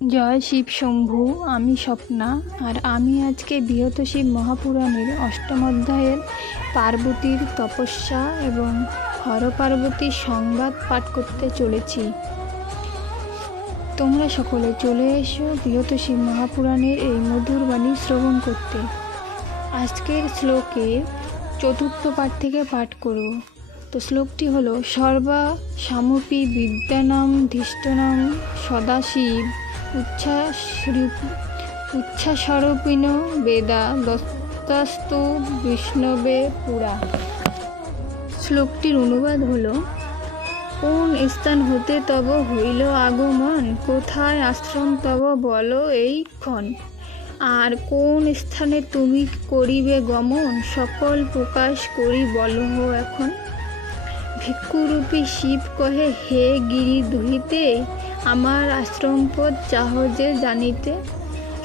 জয় শিব শম্ভু। আমি স্বপ্না, আর আমি আজকে বৃহৎ শিব মহাপুরাণের অষ্টম অধ্যায়ের পার্বতীর তপস্যা এবং হর পার্বতীর সংবাদ পাঠ করতে চলেছি। তোমরা সকলে চলে এসো বৃহৎ শিব মহাপুরাণের এই মধুর বাণী শ্রবণ করতে। আজকের শ্লোকের চতুর্থ পাঠ থেকে পাঠ করব। তো শ্লোকটি হলো: সর্বা সামপি বিদ্যানাম ধৃষ্টনাম সদাশিব উচ্ছ্বাসরূপিণ বেদা দত্তাস্তু বিষ্ণবে পুরা। শ্লোকটির অনুবাদ হলো: কোন স্থান হতে তব হইল আগমন, কোথায় আশ্রম তব বলো এইক্ষণ, আর কোন স্থানে তুমি করিবে গমন, সকল প্রকাশ করি বলহ এখন। ভিক্ষুরূপী শিব কহে, হে গিরি দুহিতে, আমার আশ্রমপদ চাহ যে জানিতে।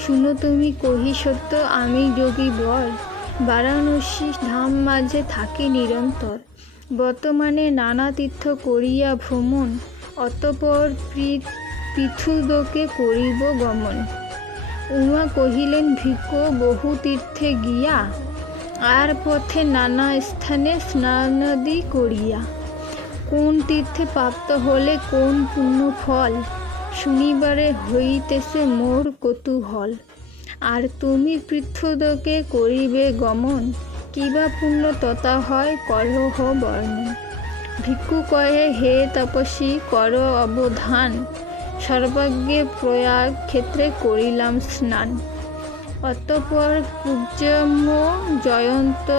শুনো তুমি কহি সত্য, আমি যোগী বর, বারাণসী ধাম মাঝে থাকি নিরন্তর। বর্তমানে নানা তীর্থ করিয়া ভ্রমণ, অতঃপর পৃথুদকে করিব গমন। উমা কহিলেন, ভিক্ষু বহু তীর্থে গিয়া, আর পথে নানা স্থানে স্নানাদি করিয়া, কোন তীর্থে প্রাপ্ত হলে কোন পুণ্য ফল, শুনিবারে হইতেছে মোর কৌতূহল। আর তুমি পৃথুদকে করিবে গমন, কিবা পুণ্য তথা হয় করহ বর্ণন। ভিক্ষু কহে, হে তপস্বী কর অবধান, সর্বাগ্যে প্রয়াগ ক্ষেত্রে করিলাম স্নান। অতঃপর পূজ্যম্য জয়ন্ত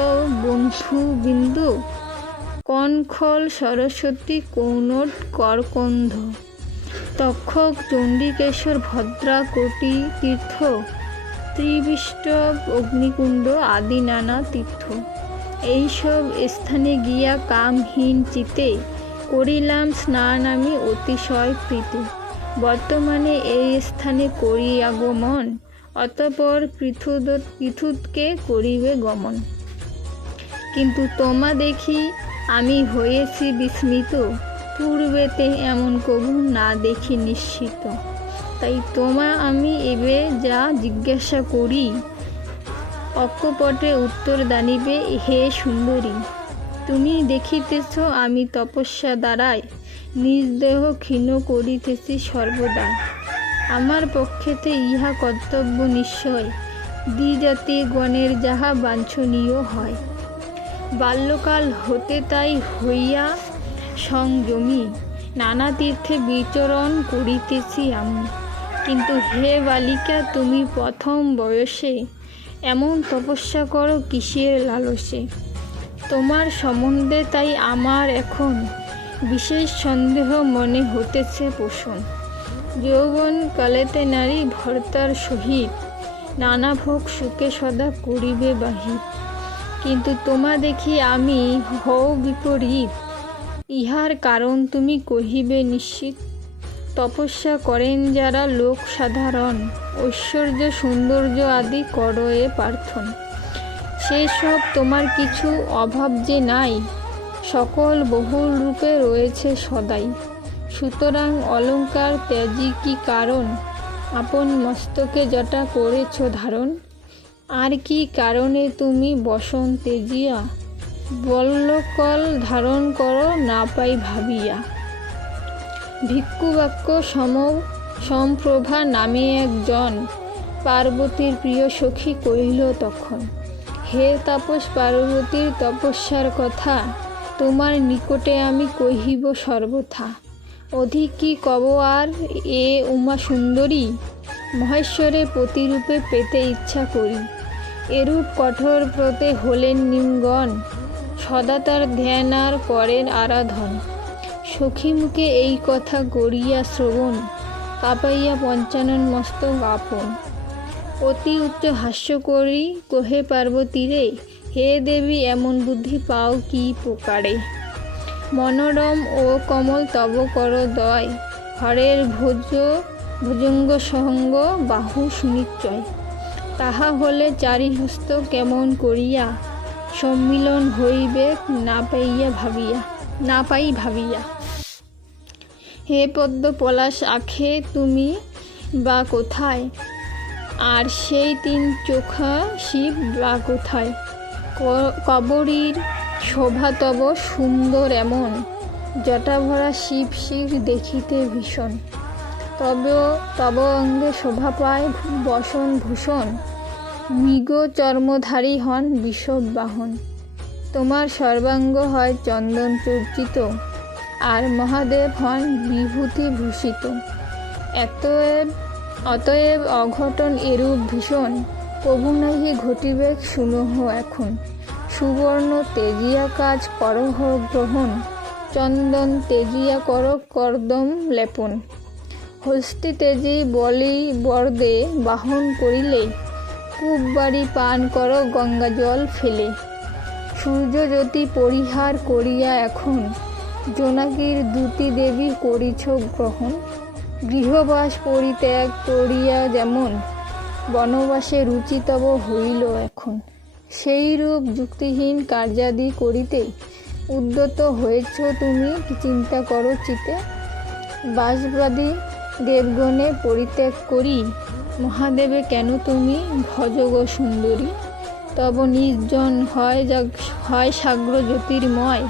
বন্ধু বিন্দু, কনখল সরস্বতী কৌনট করকন্ধ, তক্ষক চণ্ডীকেশ্বর ভদ্রা কোটি তীর্থ, ত্রিবিষ্টব অগ্নিকুণ্ড আদি নানা তীর্থ। এইসব স্থানে গিয়া কামহীন চিতে, করিলাম স্নান আমি অতিশয় প্রীতি। বর্তমানে এই স্থানে করি আগমন, অতঃপর পৃথুদকে করিবে গমন। কিন্তু তোমা দেখি আমি হয়েছি বিস্মিত, পূর্বেতে এমন কবু না দেখি নিশ্চিত। তাই তোমা আমি এবে যা জিজ্ঞাসা করি, অকপটে উত্তর দানিবে হে সুন্দরী। তুমি দেখিতেছ আমি তপস্যা দ্বারায়, নিজ দেহ ক্ষীণ করিতেছি সর্বদা। আমার পক্ষেতে ইহা কর্তব্য নিশ্চয়, দ্বিজাতি গণের যাহা বাঞ্ছনীয় হয়। বাল্যকাল হতে তাই হইয়া সংযমী, নানা তীর্থে বিচরণ করিতেছি আমি। কিন্তু হে বালিকা, তুমি প্রথম বয়সে এমন তপস্যা করো কিসের লালসে। তোমার সম্বন্ধে তাই আমার এখন বিশেষ সন্দেহ মনে হতেছে পোষণ। যৌবন কালেতে নারী ভর্তার সহিত, নানা ভোগ সুখে সদা করিবে বাহির। কিন্তু তোমা দেখি আমি হও বিপরীত, ইহার কারণ তুমি কহিবে নিশ্চিত। তপস্যা করেন যারা লোক সাধারণ, ঐশ্বর্য সৌন্দর্য আদি করয়ে প্রার্থন। সেসব তোমার কিছু অভাব যে নাই, সকল বহুল রূপে রয়েছে সদাই। সুতরাং অলঙ্কার ত্যাজি কি কারণ, আপন মস্তকে জটা করেছ ধারণ। আর কি কারণে তুমি বসন তেজিয়া, বল্লকল ধারণ করো না পাই ভাবিয়া। ভিক্ষুবাক্য সমপ্রভা নামে একজন, পার্বতীর প্রিয় সখী কহিল তখন। হে তাপস পার্বতীর তপস্যার কথা, তোমার নিকটে আমি কহিব সর্বথা। অধিক কি কব আর, এ উমা সুন্দরী, মহেশ্বরে প্রতিরূপে পেতে ইচ্ছা করি। এরূপ কঠোর ব্রতে হলেন নিমগণ, সদা তার ধ্যান আর করেন আরাধন। সখী মুখে এই কথা করিয়া শ্রবণ, কাঁপাইয়া পঞ্চানন মস্তক আপন। অতি উচ্চ হাস্য করি কহে পার্বতী রে, হে দেবী এমন বুদ্ধি পাও কি প্রকারে। মনোরম ও কমল তব কর দয়, হরের ভুজঙ্গ সহঙ্গ বাহু সুনিশ্চয়। তাহা হলে চারিহস্ত কেমন করিয়া, সম্মিলন হইবে না পাই ভাবিয়া। হে পদ্ম পলাশ আখে তুমি বা কোথায়? আর সেই তিন চোখা শিব বা কোথায়? কবরীর শোভা তব সুন্দর এমন, জটাভরা শিব শির দেখিতে ভীষণ। তব অঙ্গে শোভা পায় বসন ভূষণ, মৃগ চর্মধারী হন বিষব বাহন। তোমার সর্বাঙ্গ হয় চন্দন চর্চিত, আর মহাদেব হন বিভূতি ভূষিত। অতএব অঘটন এরূপ ভীষণ, প্রভু নাহি ঘটিবে শুনহ এখন। সুবর্ণ তেজিয়া কাজ করহ গ্রহণ, চন্দন তেজিয়া কর কর্দম লেপন। হস্তি তেজি বলি বরদে বাহন করিলে, পূব বাড়ি পান কর গঙ্গা জল ফেলে। সূর্যজ্যোতি পরিহার করিয়া এখন, জোনাকির দ্যুতি দেবী করিছ গ্রহণ। গৃহবাস পরিত্যাগ করিয়া যেমন, বনবাসে রুচি তব হইল এখন। সেই রূপ যুক্তিহীন কার্যাদি করিতে, উদ্যত হয়েছ তুমি চিন্তা করো চিতে। বাসবাদী দেবগণে পরিত্যাগ করি, মহাদেবে কেন তুমি ভজ গো সুন্দরী। তব নির্জন হয় সাগ্র জ্যোতির্ময়,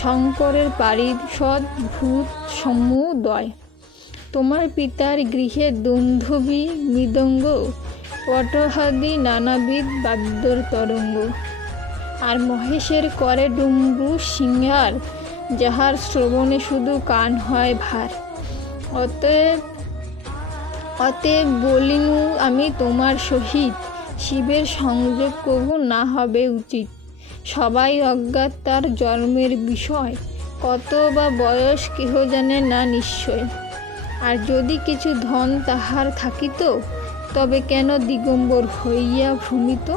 শঙ্করের পারিষদ ভূত সমুদয়। তোমার পিতার গৃহে দুন্ধুবি মৃদঙ্গ, পটহাদি নানাবিধ বাদ্যর তরঙ্গ। আর মহেশের করে ডুম্বু সিংহার, যাহার শ্রবণে শুধু কান হয় ভার। অতএব বলিনু আমি তোমার সহিত, শিবের সংযোগ কভু না হবে উচিত। সবাই অজ্ঞাত তার জন্মের বিষয়, কত বা বয়স কেহ জানে না নিশ্চয়। আর যদি কিছু ধন তাহার থাকিত, তবে কেন দিগম্বর হইয়া ভ্রমিত।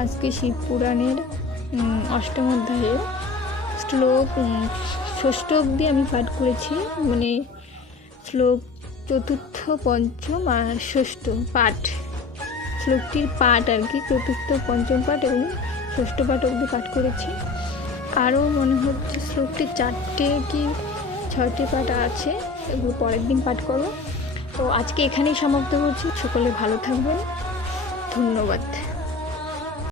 আজকে শিব পুরাণের অষ্টম অধ্যায়ে শ্লোক 6 অবধি আমি পাঠ করেছি, মানে শ্লোক 4, 5 আর 6 পাঠ, শ্লোকটির পাঠ আর কি 4, 5 পাঠ এবং 6 পাঠ অবধি পাঠ করেছি। আরও মনে হচ্ছে শ্লোকটি 4টে কি 6টে পাঠ আছে, এগুলো পরের দিন পাঠ করো। তো আজকে এখানেই সমাপ্ত করছি। সকলে ভালো থাকবেন, ধন্যবাদ।